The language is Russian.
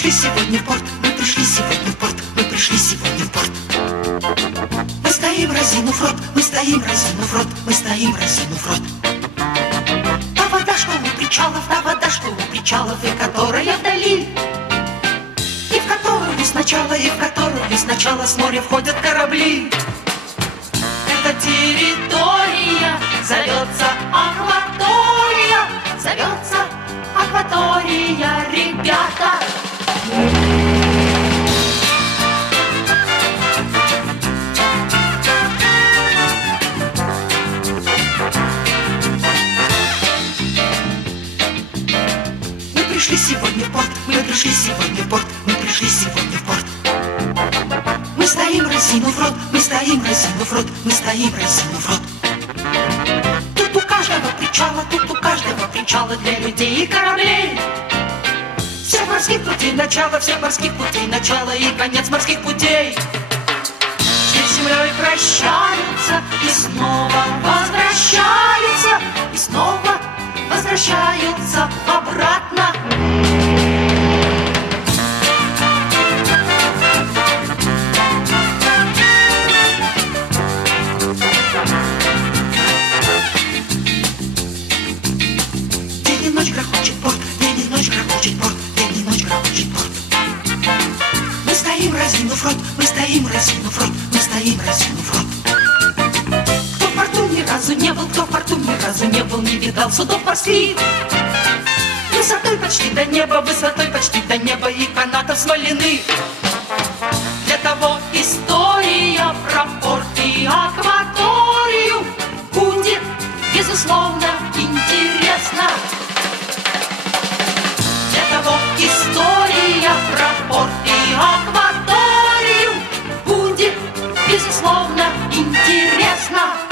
пришли сегодня в порт, мы пришли сегодня в порт, мы пришли сегодня в порт. Мы стоим, разинув рот, мы стоим, разинув рот, мы стоим, разинув рот. Та вода, что у причалов, та вода, что у причалов, и которая вдали, и в которую сначала, и в которую сначала с моря входят корабли. Эта территория зовется акватория, зовется акватория, ребята. Мы пришли сегодня в порт, мы пришли сегодня в порт, мы пришли сегодня в порт. Мы стоим, разинув рот, мы стоим, разинув рот, мы стоим, разинув рот. Тут у каждого причала, тут у каждого причала для людей и кораблей. Всех морских путей начало, всех морских путей начало и конец морских путей. Здесь с землей прощаются и снова возвращаются, и снова возвращаются обратно. День и ночь грохочет порт, день и ночь грохочет порт, день и ночь грохочет порт. Мы стоим, разинув рот, мы стоим, разинув рот, мы стоим, разинув рот. Кто в порту ни разу не был, кто в порту ни разу не был, не видал судов морских. Высотой почти до неба, высотой почти до неба и канатов смоляных. Для того история про порт и акваторию будет, безусловно, интересна. Для того история про порт и акваторию будет, безусловно, интересна.